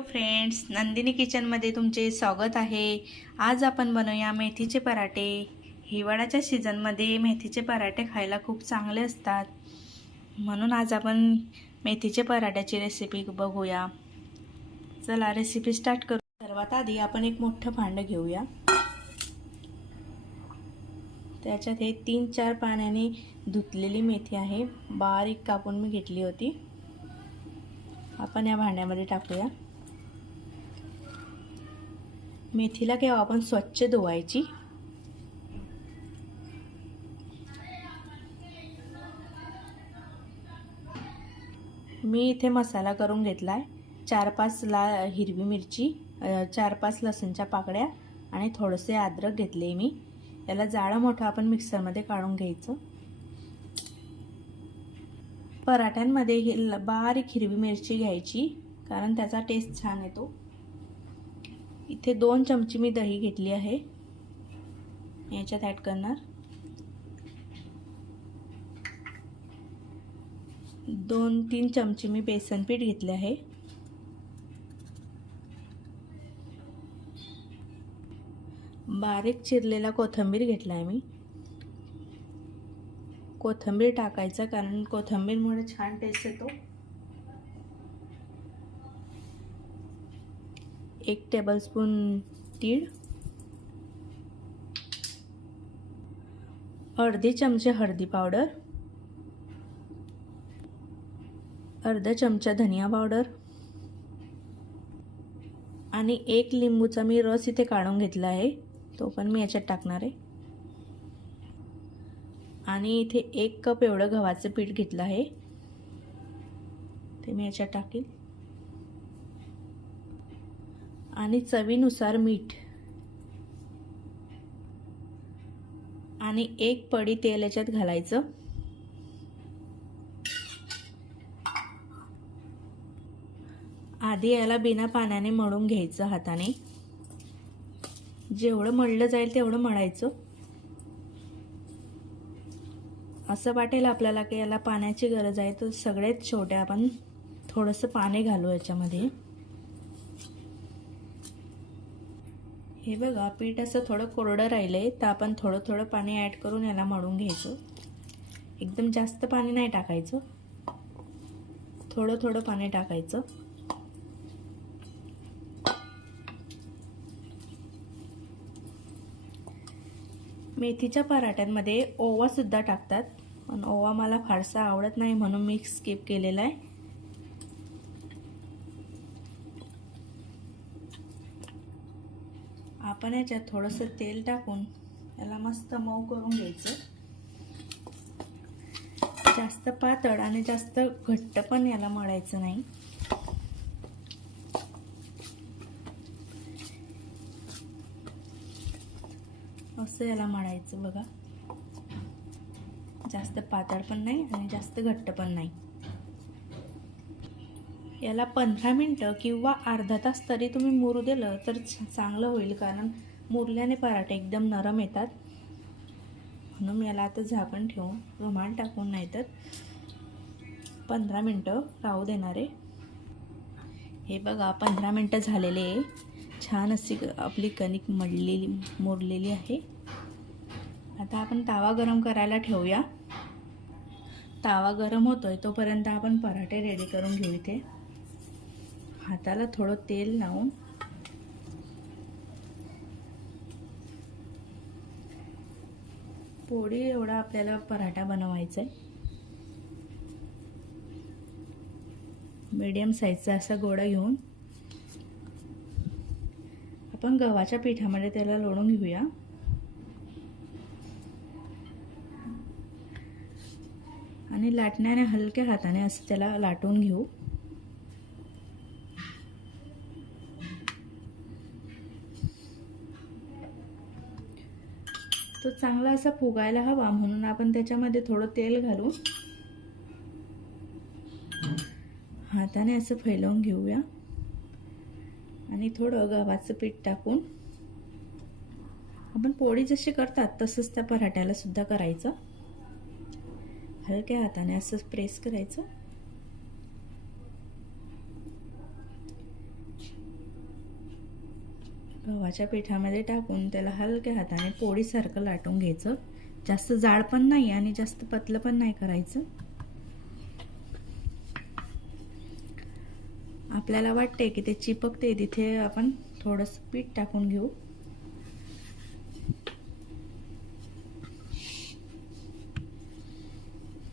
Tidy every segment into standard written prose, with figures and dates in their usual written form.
Hello friends, Nandini किचनमध्ये तुमचे स्वागत आहे। आज आपण बनवूया मेथीचे पराठे। हिवाळ्याच्या सीझनमध्ये मेथीचे पराठे खायला खूप चांगले असतात, म्हणून आज आपण मेथीचे पराठ्याची रेसिपी बघूया। चला रेसिपी स्टार्ट करू। सर्वात आधी आपण एक मोठं भांडं घेऊया। त्याच्यात हे 3-4 पाण्याने धुतलेली मेथी आहे, बारीक कापून मी घेतली होती। आपण या भांड्यामध्ये टाकूया। मेथीला केव्हा आपण स्वच्छ धुवायची। मी इथे मसाला करून घेतलाय। 4-5 हिरवी मिरची, 4-5 लसूणच्या पाकळ्या आणि थोडेसे अद्रक घेतले मी। याला जाडा मोठा आपण मिक्सरमध्ये काढून घ्यायचं। पराठ्यांमध्ये बारीक हिरवी मिरची घ्यायची, कारण त्याचा टेस्ट छान येतो। इथे 2 चमचे मी दही घेतली आहे, याच्यात ॲड करणार। 2-3 चमचे मी बेसन पीठ घेतले आहे। बारीक चिरलेला कोथिंबीर घेतला आहे मी। कोथिंबीर टाकायचं, कारण कोथिंबीरमुळे छान टेस्ट येतो। 1 टेबलस्पून तीळ, अर्धे चमचे हळदी पावडर, अर्धा चमचा धनिया पावडर आणि 1 लिंबूचा मी रस इथे काढून घेतला आहे, तो पण मी याच्यात टाकणार आहे। आणि इथे 1 कप एवढं गव्हाचं पीठ घेतलं आहे, ते मी याच्यात टाकेल। आणि चवीनुसार मीठ आणि 1 पडी तेल याच्यात घालायचं। आधी याला बिना पाण्याने मळून घ्यायचं हाताने। जेवढं मळलं जाईल तेवढं मळायचं। असं वाटेल आपल्याला की याला पाण्याची गरज आहे, तर सगळ्यात शेवटी आपण थोडंसं पाणी घालू याच्यामध्ये। हे बघा, पीठ असं थोडं कोरडं राहिलंय, तर आपण थोडं थोडं पाणी ॲड करून याला मळून घ्यायचं। एकदम जास्त पाणी नाही टाकायचं, थोडं थोडं पाणी टाकायचं। मेथीच्या पराठ्यांमध्ये ओवा सुद्धा टाकतात, पण ओवा मला फारसा आवडत नाही, म्हणून मी स्किप केलेला आहे। आपण याच्यात थोडंसं तेल टाकून याला मस्त मऊ करून घ्यायचं। जास्त पातळ आणि जास्त घट्ट पण याला मळायचं नाही। असं याला मळायचं बघा, जास्त पातळ पण नाही आणि जास्त घट्ट पण नाही। याला 15 मिनिटं किंवा अर्धा तास तरी तुम्ही मुरू दिलं तर चांगलं होईल, कारण मुरल्याने पराठे एकदम नरम येतात। म्हणून याला आता झाकण ठेवून रुमाल टाकून नाहीतर 15 मिनिटं राहू देणार आहे। हे बघा, 15 मिनिटं झालेले आहे। छान अशी आपली कणिक मुरलेली आहे। आता आपण तवा गरम करायला ठेवूया। तवा गरम होतोय तोपर्यंत आपण पराठे रेडी करून घेऊ। इथे हाताला थोडं तेल लावून पोळी एवढा आपल्याला पराठा बनवायचा आहे। मीडियम साईजचा असा गोळा घेऊन आपण गव्हाच्या पिठामध्ये त्याला लोळून घेऊया। आणि लाटण्याने हलक्या हाताने असं त्याला लाटून घेऊ। तो चांगला असा फुगायला हवा, म्हणून आपण त्याच्यामध्ये थोडं तेल घालून हाताने असं फैलवून घेऊया। आणि थोडं गव्हाचं पीठ टाकून आपण पोळी जशी करतात तसंच त्या पराठ्याला सुद्धा करायचं। हलक्या हाताने असं प्रेस करायचं गव्हाच्या पिठामध्ये टाकून त्याला हलक्या हाताने पोळीसारखं लाटून घ्यायचं. जास्त जाड पण नाही आणि जास्त पतलं पण नाही करायचं. आपल्याला वाटते की ते चिपकते तिथे आपण थोडंसं पीठ टाकून घेऊ.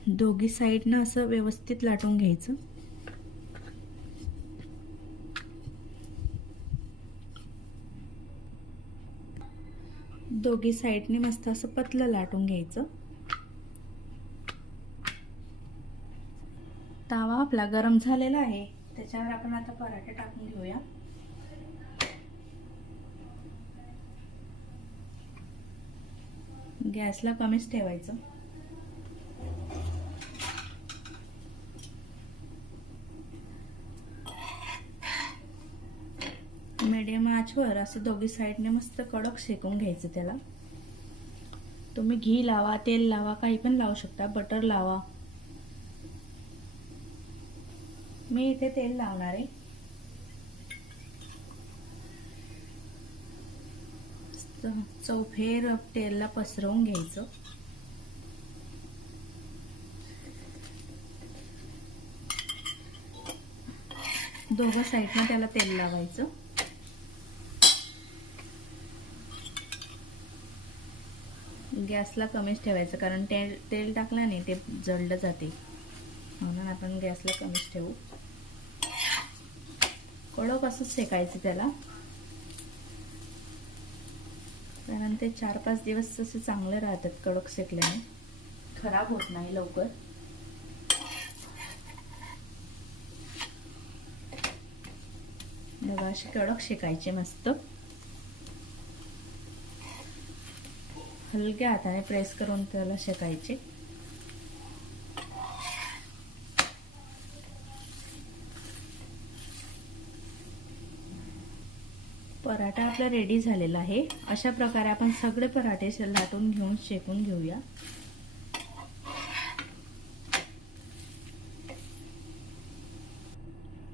दोघी साईडनं असं व्यवस्थित लाटून घ्यायचं. दोघी साईडने मस्त असं पतलं लाटून घ्यायचं. तवा आपला गरम झालेला आहे, त्याच्यावर आपण आता पराठे टाकून घेऊया. गॅसला कमीच ठेवायचं. मीडियम आचवर असं दोघी साईडने मस्त कडक शेकून घ्यायचं त्याला. तुम्ही घी लावा, तेल लावा, काही पण लावू शकता, बटर लावा. मी इथे तेल लावणार आहे. चौफेर तेलला पसरवून घ्यायचं. दोघं साईडने त्याला तेल लावायचं. गॅसला कमीच ठेवायचं, कारण तेल टाकल्याने ते जळलं जाते, म्हणून आपण गॅसला कमीच ठेवू. कडक असंच शेकायचं त्याला, कारण ते 4-5 दिवस असे चांगले राहतात. कडक शेकल्याने खराब होत नाही लवकर. बघा असे कडक शेकायचे मस्त. हलक्या हाताने प्रेस करून त्याला शेकायचे. पराठा आपला रेडी झालेला आहे. अशा प्रकारे आपण सगळे पराठे लाटून घेऊन शेकून घेऊया.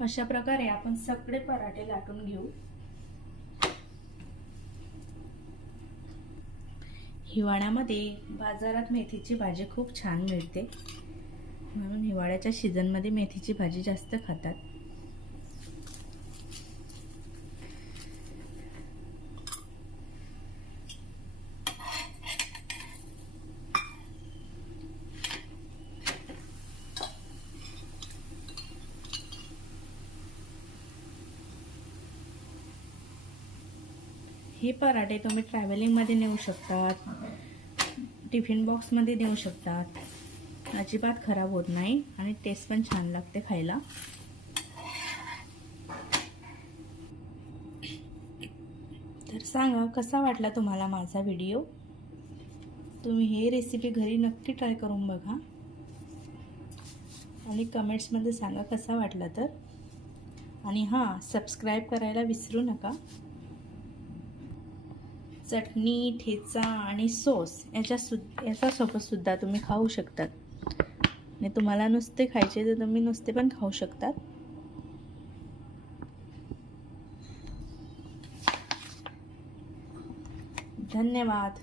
अशा प्रकारे आपण सगळे पराठे लाटून घेऊ. हिवाळ्यामध्ये बाजारात मेथीची भाजी खूप छान मिळते, म्हणून हिवाळ्याच्या सीझनमध्ये मेथीची भाजी जास्त खातात. हे पराठे तुम्ही ट्रॅव्हलिंगमध्ये नेऊ शकतात, टिफिन बॉक्समध्ये नेऊ शकतात. अजिबात खराब होत नाही आणि टेस्ट पण छान लागते खायला. तर सांगा कसा वाटला तुम्हाला माझा व्हिडिओ. तुम्ही हे रेसिपी घरी नक्की ट्राय करून बघा आणि कमेंट्समध्ये सांगा कसा वाटला तर. आणि हां, सबस्क्राईब करायला विसरू नका. चटणी, ठेचा आणि सॉस याच्यासोबत सुद्धा तुम्ही खाऊ शकतात. आणि तुम्हाला नुसते खायचे तर तुम्ही नुसते पण खाऊ शकतात. धन्यवाद.